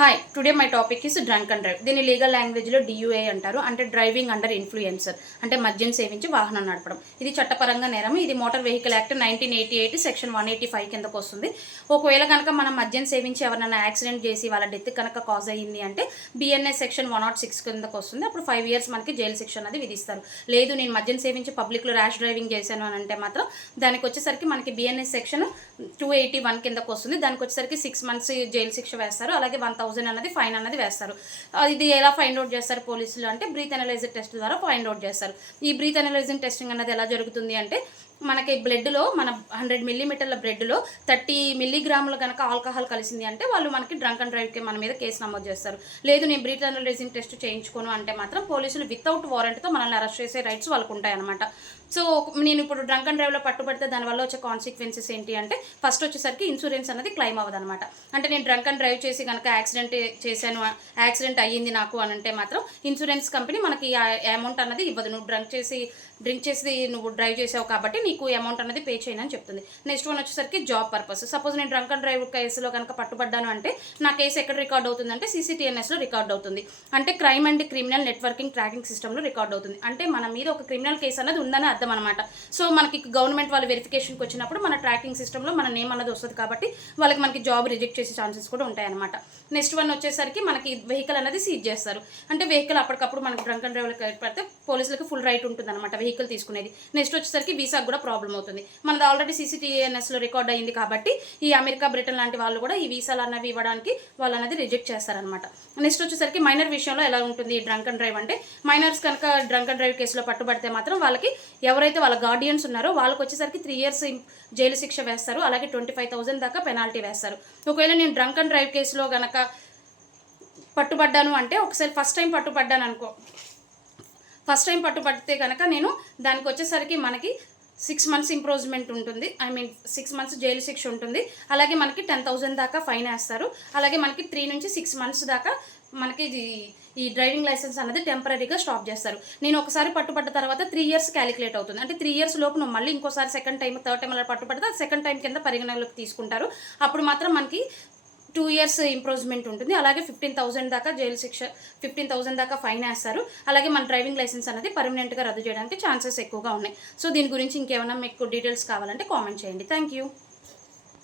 Hi, today my topic is drunk and drive. దీని legal లాంగ్వేజ్లో డియూఏ అంటారు. అంటే డ్రైవింగ్ అండర్ ఇన్ఫ్లుయెన్సర్, అంటే మద్యం సేవించి వాహనం నడపడం. ఇది చట్టపరంగా నేరం. ఇది మోటార్ వెహికల్ యాక్ట్ 1988 సెక్షన్ 185 కిందకు వస్తుంది. ఒకవేళ కనుక మనం మద్యం సేవించి ఎవరైనా యాక్సిడెంట్ చేసి వాళ్ళ డెత్ కనుక కాజ్ అయ్యింది అంటే బిఎన్ఎస్ సెక్షన్ 106 కిందకు వస్తుంది. అప్పుడు 5 years మనకి జైలు శిక్ష అనేది విధిస్తారు. లేదు నేను మద్యం సేవించి పబ్లిక్లో ర్యాష్ డ్రైవింగ్ చేశాను అని అంటే మాత్రం దానికి వచ్చేసరికి మనకి బిఎన్ఎస్ సెక్షన్ 281 కిందకు వస్తుంది. దానికి వచ్చేసరికి 6 months జైలు శిక్ష వేస్తారు. అలాగే 1000 అన్నది ఫైన్ అన్నది వేస్తారు. ఇది ఎలా ఫైండ్ అవుట్ చేస్తారు పోలీసులు అంటే బ్రీత్ అనలైజర్ టెస్ట్ ద్వారా ఫైండ్ అవుట్ చేస్తారు. ఈ బ్రీత్ అనలైజింగ్ టెస్టింగ్ అన్నది ఎలా జరుగుతుంది అంటే మనకి బ్లడ్లో మన 100 millimeter బ్లడ్లో 30 milligrams కనుక ఆల్కహాల్ కలిసింది అంటే వాళ్ళు మనకి డ్రంక్ అండ్ డ్రైవ్కి మన మీద కేసు నమోదు చేస్తారు. లేదు నేను బ్రీత్ అనలైజింగ్ టెస్ట్ చేయించుకోను అంటే మాత్రం పోలీసులు వితౌట్ వారెంట్తో మనల్ని అరెస్ట్ చేసే రైట్స్ వాళ్ళకు ఉంటాయన్నమాట. సో నేను ఇప్పుడు డ్రంక్ అండ్ డ్రైవ్లో పట్టుబడితే దానివల్ల వచ్చే కాన్సిక్వెన్సెస్ ఏంటి అంటే ఫస్ట్ వచ్చేసరికి ఇన్సూరెన్స్ అనేది క్లెయిమ్ అవ్వదన్నమాట. అంటే నేను డ్రంక్ అండ్ డ్రైవ్ చేసి కనుక యాక్సిడెంట్ యాక్సిడెంట్ అయ్యింది నాకు అని అంటే మాత్రం ఇన్సూరెన్స్ కంపెనీ మనకి అమౌంట్ అన్నది ఇవ్వదు. నువ్వు డ్రింక్ చేసి నువ్వు డ్రైవ్ చేసావు కాబట్టి నీకు అమౌంట్ అనేది పే చేయనని చెప్తుంది. నెక్స్ట్ వన్ వచ్చేసరికి జాబ్ పర్పస్. సపోజ్ నేను డ్రంక్ అండ్ డ్రైవ్ కేసులో కనుక పట్టుబడ్డాను అంటే నా కేసు ఎక్కడ రికార్డ్ అవుతుంది అంటే CCTNSలో రికార్డ్ అవుతుంది. అంటే crime and criminal networking tracking సిస్టంలో రికార్డ్ అవుతుంది. అంటే మన మీద ఒక క్రిమినల్ కేసు అనేది ఉందని అర్థం అనమాట. సో మనకి గవర్నమెంట్ వాళ్ళ వెరిఫికేషన్కి వచ్చినప్పుడు మన ట్రాకింగ్ సిస్టంలో మన నేమ్ అన్నది వస్తుంది కాబట్టి మనకి జాబ్ రిజెక్ట్ చేసే ఛాన్సెస్ కూడా ఉంటాయన్నమాట. నెక్స్ట్ వన్ వచ్చేసరికి మనకి వెహికల్ అనేది సీజ్ చేస్తారు. అంటే వెహికల్ అప్పటికప్పుడు మనకి డ్రంక్ అండ్ డ్రైవ్లో పడితే పోలీసులకు ఫుల్ రైట్ ఉంటుంది అనమాట వెహికల్ తీసుకునేది. నెక్స్ట్ వచ్చేసరికి వీసాకు కూడా ప్రాబ్లం అవుతుంది. మనది ఆల్రెడీ CCTNSలో రికార్డ్ అయ్యింది కాబట్టి ఈ అమెరికా బ్రిటన్ లాంటి వాళ్ళు కూడా ఈ వీసాలు అన్నవి ఇవ్వడానికి వాళ్ళు అనేది రిజెక్ట్ చేస్తారనమాట. నెక్స్ట్ వచ్చేసరికి మైనర్ విషయంలో ఎలా ఉంటుంది ఈ డ్రంక్ అండ్ డ్రైవ్ అంటే మైనర్స్ కనుక డ్రంక్ అండ్ డ్రైవ్ కేసులో పట్టుబడితే మాత్రం వాళ్ళకి ఎవరైతే వాళ్ళ గార్డియన్స్ ఉన్నారో వాళ్ళకి వచ్చేసరికి 3 years జైలు శిక్ష వేస్తారు. అలాగే 25,000 దాకా పెనాల్టీ వేస్తారు. ఒకవేళ నేను డ్రంక్ అండ్ డ్రైవ్ కేసులో కనుక పట్టుబడ్డాను అంటే ఒకసారి ఫస్ట్ టైం పట్టుబడితే కనుక నేను దానికి వచ్చేసరికి మనకి 6 months ఇంప్రూవ్మెంట్ ఉంటుంది. 6 months జైలు శిక్ష ఉంటుంది. అలాగే మనకి 10,000 దాకా ఫైన్ వేస్తారు. అలాగే మనకి 3 నుంచి 6 months దాకా మనకి ఈ డ్రైవింగ్ లైసెన్స్ అనేది టెంపరీగా స్టాప్ చేస్తారు. నేను ఒకసారి పట్టుబడ్డ తర్వాత 3 years క్యాలిక్యులేట్ అవుతుంది. అంటే 3 years లోపు నువ్వు మళ్ళీ ఇంకోసారి సెకండ్ టైం థర్డ్ టైం అలా పట్టుబడితే సెకండ్ టైం కింద పరిగణలోకి తీసుకుంటారు. అప్పుడు మాత్రం మనకి 2 years ఇంప్రూవ్మెంట్ ఉంటుంది. అలాగే 15,000 దాకా జైలు శిక్ష 15,000 దాకా ఫైన్ వేస్తారు. అలాగే మన డ్రైవింగ్ లైసెన్స్ అనేది పర్మనెంట్గా రద్దు చేయడానికి ఛాన్సెస్ ఎక్కువగా ఉన్నాయి. సో దీని గురించి ఇంకేమైనా మీకు డీటెయిల్స్ కావాలంటే కామెంట్ చేయండి. Thank you.